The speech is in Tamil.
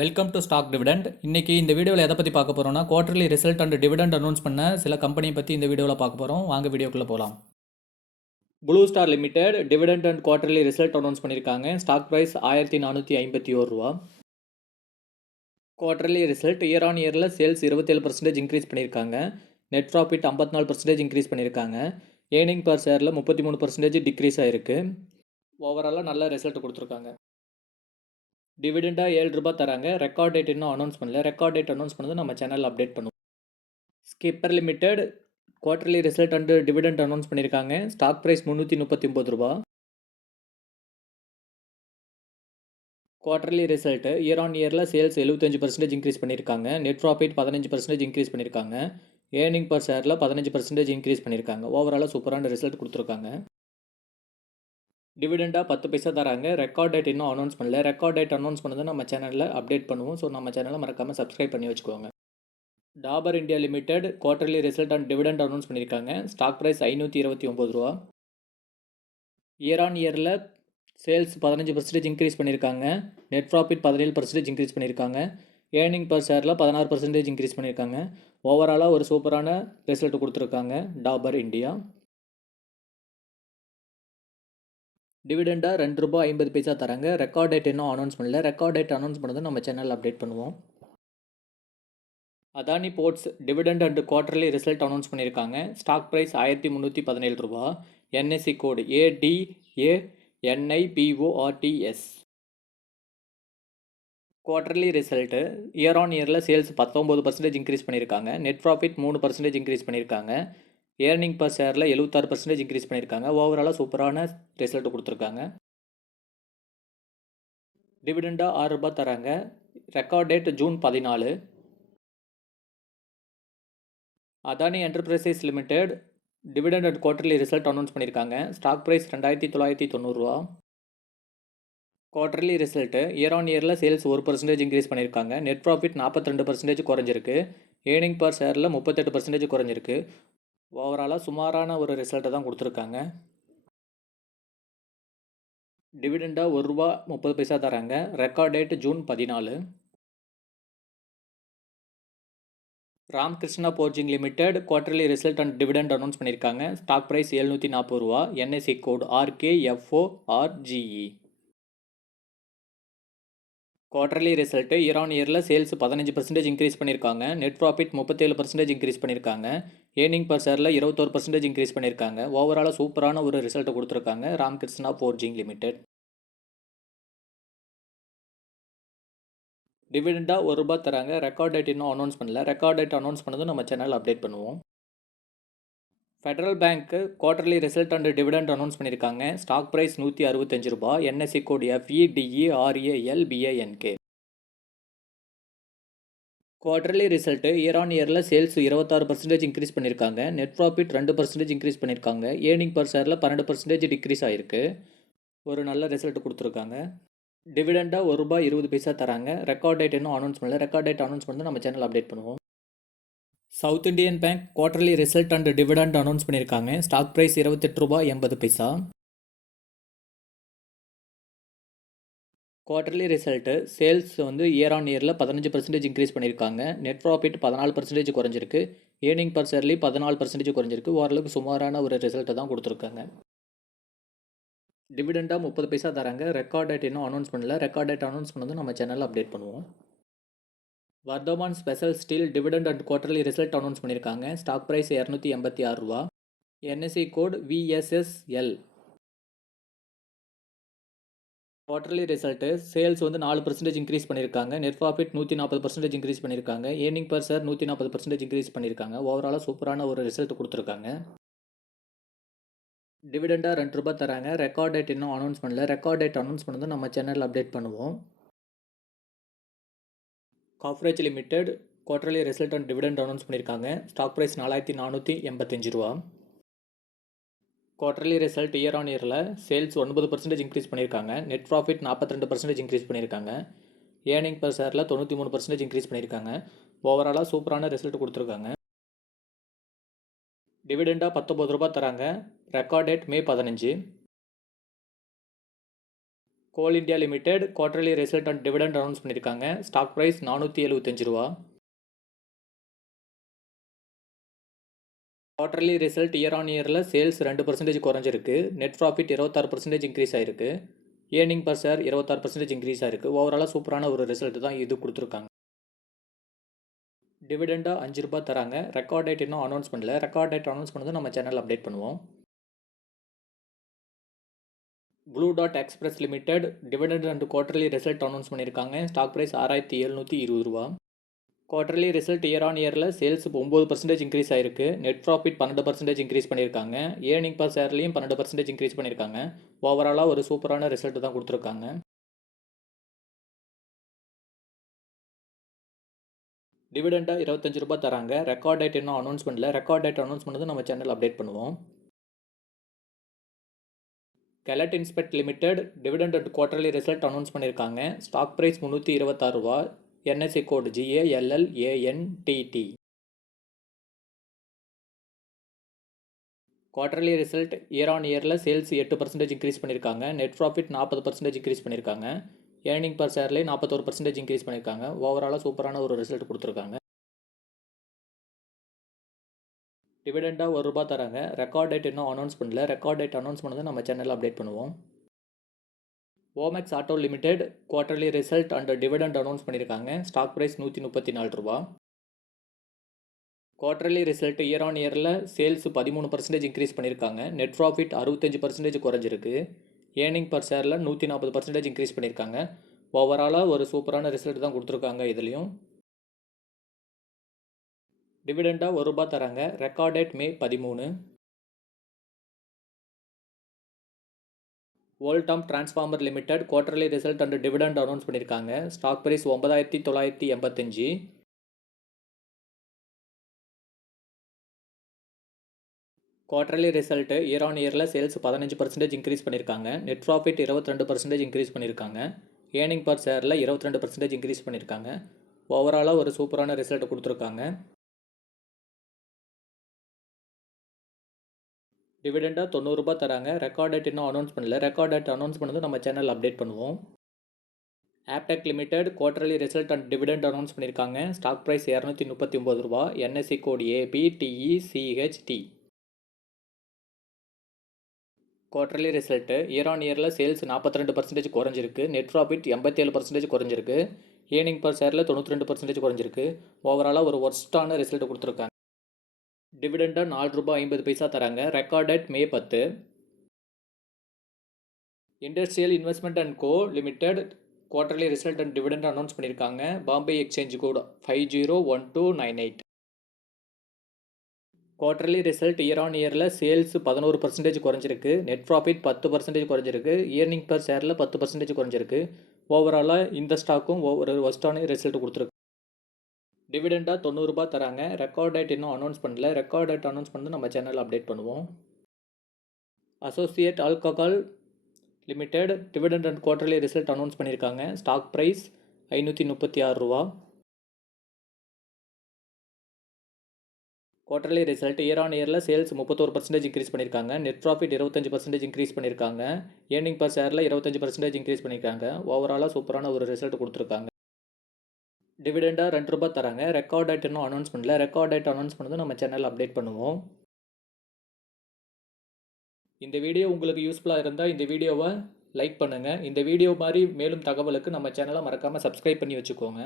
Welcome to stock dividend. இன்றைக்கி இந்த வீடியோவில் எதை பற்றி பார்க்க போகிறோம்னா quarterly result and dividend announce பண்ண சில கம்பெனியை பற்றி இந்த வீடியோவில் பார்க்க போகிறோம். வாங்க வீடியோக்குள்ளே போகலாம். Blue star limited dividend and quarterly result announce பண்ணியிருக்காங்க. ஸ்டாக் ப்ரைஸ் 1451 ரூபா. குவார்டர்லி ரிசல்ட் இயர் ஆன் இயரில் சேல்ஸ் 27% இன்க்ரீஸ் பண்ணியிருக்காங்க. நெட் ப்ராஃபிட் 54% இன்க்ரீஸ் பண்ணியிருக்காங்க. ஏர்னிங் பர் ஷேரில் 33% டிக்ரீஸ் ஆகிருக்கு. ஓவராலாக நல்ல ரிசல்ட் கொடுத்துருக்காங்க. டிவிடெண்டாக 7 ரூபா தராங்க. ரெக்கார்ட் டேட் இன்னும் அனௌன்ஸ் பண்ணல. ரெக்கார்ட் டேட் அனௌன்ஸ் பண்ணது நம்ம சேனலில் அப்டேட் பண்ணுவோம். Skipper limited quarterly result and dividend announce பண்ணியிருக்காங்க. ஸ்டாக் ப்ரைஸ் 339 ரூபா. குவார்டர்லி ரிசல்ட் இயர் ஆன் இயரில் சேல்ஸ் 75% இன்க்ரீஸ் பண்ணியிருக்காங்க. நெட் ப்ராஃபிட் 15% இன்க்ரீஸ் பண்ணியிருக்காங்க. ஏர்னிங் பர் ஷேரில் 15% இன்க்ரீஸ் பண்ணியிருக்காங்க. ஓவராலாக சூப்பரான ரிசல்ட் கொடுத்துருக்காங்க. டிவிடெண்டாக 10 பைசா தராங்க. ரெக்கார்ட் டேட் இன்னும் அனௌன்ஸ் பண்ணல. ரெக்கார்ட் டேட் அனௌன்ஸ் பண்ணது நம்ம சேனலில் அப்டேட் பண்ணுவோம். ஸோ நம்ம சேனலை மறக்காமல் சப்ஸ்கிரைப் பண்ணி வச்சுக்கோங்க. Dabur India limited quarterly result and dividend announce பண்ணியிருக்காங்க. ஸ்டாக் ப்ரைஸ் 529 ரூபா. இயர் ஆன் இயரில் சேல்ஸ் 15% இன்க்ரீஸ் பண்ணியிருக்காங்க. நெட் ப்ராஃபிட் 17% இன்க்ரீஸ் பண்ணியிருக்காங்க. ஏர்னிங் பர் ஷேரில் 16% இன்க்ரீஸ் பண்ணியிருக்காங்க. ஓவராலாக ஒரு சூப்பரான ரிசல்ட் கொடுத்துருக்காங்க டாபர் இந்தியா. டிவிடெண்டாக 2 ரூபா 50 பைசா தராங்க. ரெக்கார்ட் டேட் இன்னும் அனௌன்ஸ் பண்ணல. ரெக்கார்ட் டேட் அனௌன்ஸ் பண்ணது நம்ம சேனலில் அப்டேட் பண்ணுவோம். Adani Ports dividend and quarterly result announce பண்ணியிருக்காங்க. ஸ்டாக் ப்ரைஸ் 1317 ரூபா. NSE code ADANIPORTS. Quarterly result year on இயரில் சேல்ஸ் 19% இன்க்ரீஸ் பண்ணியிருக்காங்க. நெட் ப்ராஃபிட் 3% இன்க்ரீஸ் பண்ணியிருக்காங்க. ஏர்னிங் பர் ஷேரில் 76% இன்க்ரீஸ் பண்ணியிருக்காங்க. ஓவராலாக சூப்பரான ரிசல்ட் கொடுத்துருக்காங்க. டிவிடெண்டாக 6 ரூபா தராங்க. Record date June 14. Adani Enterprises Limited dividend and quarterly result announce பண்ணியிருக்காங்க. ஸ்டாக் ப்ரைஸ் 2990 ரூபா. குவார்டர்லி ரிசல்ட்டு இயர் ஆன் இயரில் சேல்ஸ் 1% இன்க்ரீஸ் பண்ணியிருக்காங்க. நெட் ப்ராஃபிட் 42% குறைஞ்சிருக்கு. ஏர்னிங் பர் ஷேரில் 38% குறைஞ்சிருக்கு. ஓவராலாக சுமாரான ஒரு ரிசல்ட்டை தான் கொடுத்துருக்காங்க. டிவிடெண்டாக 1 ரூபா 30 பைசா தராங்க. Record date June 14. Ramkrishna forging limited quarterly result and dividend announce பண்ணியிருக்காங்க. ஸ்டாக் ப்ரைஸ் 740 ரூபா. NSC code RKFORGE. Quarterly result year on இயரில் சேல்ஸ் 15% இன்க்ரீஸ் பண்ணியிருக்காங்க. நெட் ப்ராஃபிட் 37% இன்க்ரீஸ் பண்ணியிருக்காங்க. ஏர்னிங் பர் ஷேரில் 21% இன்க்ரீஸ் பண்ணியிருக்காங்க. ஓவராலாக சூப்பரான ஒரு ரிசல்ட்டை கொடுத்துருக்காங்க ராம்கிருஷ்ணா போர்ஜிங் லிமிடெட். டிவிடெண்டாக 1 ரூபா தராங்க. ரெக்கார்ட் டேட் இன்னும் அனௌன்ஸ் பண்ணல. ரெக்கார்ட் டேட் அனௌன்ஸ் பண்ணதும் நம்ம சேனல் அப்டேட் பண்ணுவோம். Federal Bank quarterly result and dividend announce பண்ணியிருக்காங்க. ஸ்டாக் ப்ரைஸ் 165 ரூபா. NSC code FEDERALBANK. Quarterly result year on இயரில் சேல்ஸ் 26% இன்க்ரீஸ் பண்ணியிருக்காங்க. நெட் ப்ராஃபிட் 2% இன்க்ரீஸ் பண்ணியிருக்காங்க. ஏர்னிங் பர் ஷேரில் 12% டிக்ரீஸ் ஆகிருக்கு. ஒரு நல்ல ரிசல்ட் கொடுத்துருக்காங்க. டிவிடெண்டாக 1 ரூபா 20 பைசா தராங்க. ரெக்கார்ட் டேட் இன்னும் அனௌன்ஸ் பண்ணல. ரெக்கார்ட் டேட் அனௌன்ஸ் பண்ணி நம்ம சேனல் அப்டேட் பண்ணுவோம். South Indian Bank quarterly result and dividend announce பண்ணியிருக்காங்க. ஸ்டாக் ப்ரைஸ் 28 ரூபா 80 பைசா. Quarterly result sales year on இயரில் 15% இன்க்ரீஸ் பண்ணியிருக்காங்க. நெட் ப்ராஃபிட் 14% குறைஞ்சிருக்கு. ஏர்னிங் பர் ஷேர்லி 14% குறைஞ்சிருக்கு. ஓரளவுக்கு சுமாரான ஒரு ரிசல்ட்டை தான் கொடுத்துருக்காங்க. டிவிடெண்டாக 30 பைசா தராங்க. ரெக்கார்ட் டேட் இன்னும் அனௌன்ஸ் பண்ணல. ரெக்கார்ட் டேட் அனௌன்ஸ் பண்ணது நம்ம சேனலில் அப்டேட் பண்ணுவோம். Vardhman special steel dividend and quarterly result announce பண்ணியிருக்காங்க. ஸ்டாக் ப்ரைஸ் 286 ரூபா. NSC code VSSL. Quarterly result sales 4% increase பண்ணியிருக்காங்க. நெட் ப்ராஃபிட் 140% இன்க்ரீஸ் பண்ணியிருக்காங்க. ஏர்னிங் பர் ஷேர் 140% இன்க்ரீஸ் பண்ணியிருக்காங்க. ஓவராலாக சூப்பரான ஒரு ரிசல்ட் கொடுத்துருக்காங்க. டிவிடெண்டாக 2 ரூபா தராங்க. ரெக்கார்ட் டேட் இன்னும் அனௌன்ஸ் பண்ணல. ரெக்கார்ட் டேட் அனௌன்ஸ் பண்ணது நம்ம சேனலில் அப்டேட் பண்ணுவோம். காஃப்ரேஜ் limited quarterly result and dividend announce பண்ணியிருக்காங்க. ஸ்டாக் ப்ரைஸ் 4485 ரூபா. குவார்டர்லி ரிசல்ட் இயர் ஆன் இயரில் சேல்ஸ் 9% இன்க்ரீஸ் பண்ணியிருக்காங்க. நெட் ப்ராஃபிட் 42% இன்க்ரீஸ் பண்ணியிருக்காங்க. ஏர்னிங் பர் ஷேரில் 93% இன்க்ரீஸ் பண்ணியிருக்காங்க. ஓவராலாக சூப்பரான ரிசல்ட் கொடுத்துருக்காங்க. டிவிடெண்டாக 19 ரூபா தராங்க. Record date May 15. Coal India limited quarterly result and dividend announce பண்ணியிருக்காங்க. ஸ்டாக் ப்ரைஸ் ரூ. 475. குவார்டர்லி ரிசல்ட் இயர் ஆன் இயரில் சேல்ஸ் 2% குறைஞ்சிருக்கு. நெட் ப்ராஃபிட் 26% இன்க்ரீஸ் ஆயிருக்கு. ஏர்னிங் பர் ஷேர் 26% இன்க்ரீஸ் ஆயிருக்கு. ஓவராலாக சூப்பரான ஒரு ரிசல்ட் தான் இது கொடுத்துருக்காங்க. டிவிடெண்டாக ரூ. 5 தராங்க. ரெக்கார்ட் டேட் இன்னும் அனௌன்ஸ் பண்ணல. ரெக்கார்ட் டேட் அனௌன்ஸ் பண்ணது நம்ம சேனல் அப்டேட் பண்ணுவோம். Blue dot express limited dividend and quarterly result announce பண்ணியிருக்காங்க. ஸ்டாக் ப்ரைஸ் ரூ. 6720. குவார்டர்லி ரிசல்ட் இயர் ஆன் இயரில் சேல்ஸ் 9% இன்க்ரீஸ் ஆயிருக்கு. நெட் ப்ராஃபிட் 12% இன்க்ரீஸ் பண்ணியிருக்காங்க. ஏர்னிங் பர் ஷேர்லையும் 12% இன்க்ரீஸ் பண்ணியிருக்காங்க. ஓவராலாக ஒரு சூப்பரான ரிசல்ட் தான் கொடுத்துருக்காங்க. டிவிடெண்டாக ரூ. 25 தராங்க. ரெக்கார்ட் டேட் இன்னும் அனௌன்ஸ் பண்ணல. ரெக்கார்ட் டேட் அனௌன்ஸ் பண்ணது நம்ம சேனல் அப்டேட் பண்ணுவோம். Gallantt Ispat limited dividend and quarterly result announce பண்ணியிருக்காங்க. ஸ்டாக் ப்ரைஸ் ரூ. 326. NSC code GALLANTT. Quarterly result year on இயரில் சேல்ஸ் 8% இன்க்ரீஸ் பண்ணியிருக்காங்க. நெட் ப்ராஃபிட் 40% இன்க்ரீஸ் பண்ணியிருக்காங்க. ஏர்னிங் பர் ஷேர்லேயே 41% இன்க்ரீஸ் பண்ணியிருக்காங்க. ஓவராலாக சூப்பரான ஒரு ரிசல்ட் கொடுத்துருக்காங்க. டிவிடெண்டாக ரூ. 1 தராங்க. ரெக்கார்ட் டேட் இன்னும் அனௌன்ஸ் பண்ணல. ரெக்கார்ட் டேட் அனௌன்ஸ் பண்ணதை நம்ம சேனலில் அப்டேட் பண்ணுவோம். Omax auto limited quarterly result and dividend announce பண்ணியிருக்காங்க. ஸ்டாக் ப்ரைஸ் ரூ. 134. குவார்டர்லி ரிசல்ட் இயர் ஆன் இயரில் சேல்ஸ் 13% இன்க்ரீஸ் பண்ணியிருக்காங்க. நெட் ப்ராஃபிட் 65% குறைஞ்சிருக்கு. ஏர்னிங் பர் ஷேரில் 140% இன்க்ரீஸ் பண்ணியிருக்காங்க. ஓவராலாக ஒரு சூப்பரான ரிசல்ட் தான் கொடுத்துருக்காங்க. இதுலேயும் டிவிடெண்டாக ரூ. 1 தராங்க. Record date May 13. Voltamp transformer limited quarterly result and dividend announce பண்ணியிருக்காங்க. Stock price 9985. Quarterly result year on இயரில் சேல்ஸ் 15% இன்க்ரீஸ் பண்ணியிருக்காங்க. நெட் ப்ராஃபிட் 22% இன்க்ரீஸ் பண்ணியிருக்காங்க. ஏர்னிங் பர் ஷேரில் 22% இன்க்ரீஸ் பண்ணியிருக்காங்க. ஓவராலாக ஒரு சூப்பரான ரிசல்ட் கொடுத்துருக்காங்க. டிவிடெண்டாக ரூ. 90 தராங்க. ரெக்கார்ட் டேட் இன்னும் அனௌன்ஸ் பண்ணல. ரெக்கார்ட் டேட் அனௌன்ஸ் பண்ணது நம்ம சேனல் அப்டேட் பண்ணுவோம். Aptech limited quarterly result and dividend announce பண்ணியிருக்காங்க. ஸ்டாக் ப்ரைஸ் ரூ. 239. NSC code ABTECHT. Quarterly result year on இயரில் சேல்ஸ் 42% குறைஞ்சிருக்கு. நெட் ப்ராஃபிட் 87% குறைஞ்சிருக்கு. ஏர்னிங் பர் ஷேரில் 92% குறைஞ்சிருக்கு. ஓவராலாக ஒரு ஒர்ஸ்டான ரிசல்ட் கொடுத்துருக்காங்க. டிவிடெண்டாக ரூ. 4.50 தராங்க. Record date May 10. Industrial investment and co limited quarterly result and dividend announce பண்ணியிருக்காங்க. Bombay exchange code 501298. Quarterly result year on இயரில் சேல்ஸ் 11% குறைஞ்சிருக்கு. நெட் ப்ராஃபிட் 10% குறைஞ்சிருக்கு. இயர்னிங் பர் ஷேரில் 10% குறைஞ்சிருக்கு. ஓவராலாக இந்த ஸ்டாக்கும் ஒரு ஒஸ்டான ரிசல்ட் கொடுத்துருக்கு. டிவிடெண்டாக ரூ. 90 தராங்க. ரெக்கார்ட் டேட் இன்னும் அனௌன்ஸ் பண்ணல. ரெக்கார்ட் டேட் அனௌன்ஸ் பண்ணி நம்ம சேனல் அப்டேட் பண்ணுவோம். Associate alcohol limited dividend and quarterly result announce பண்ணியிருக்காங்க. ஸ்டாக் ப்ரைஸ் ரூ. 536. குவார்டர்லி ரிசல்ட் இயர் ஆன் இயரில் சேல்ஸ் 31% இன்க்ரீஸ் பண்ணியிருக்காங்க. நெட் ப்ராஃபிட் 25% இன்க்ரீஸ் பண்ணியிருக்காங்க. ஏர்னிங் பர் ஷேரில் 25% இன்க்ரீஸ் பண்ணியிருக்காங்க. ஓவராலாக சூப்பரான ஒரு ரிசல்ட் கொடுத்துருக்காங்க. டிவிடெண்டாக ரூ. 2 தராங்க. ரெக்கார்ட் டேட் இன்னும் அனௌன்ஸ் பண்ணல. ரெக்கார்ட் டேட் அனௌன்ஸ் பண்ணது நம்ம சேனல் அப்டேட் பண்ணுவோம். இந்த வீடியோ உங்களுக்கு யூஸ்ஃபுல்லாக இருந்தால் இந்த வீடியோவை லைக் பண்ணுங்கள். இந்த வீடியோ மாதிரி மேலும் தகவலுக்கு நம்ம சேனலை மறக்காமல் சப்ஸ்கிரைப் பண்ணி வச்சுக்கோங்க.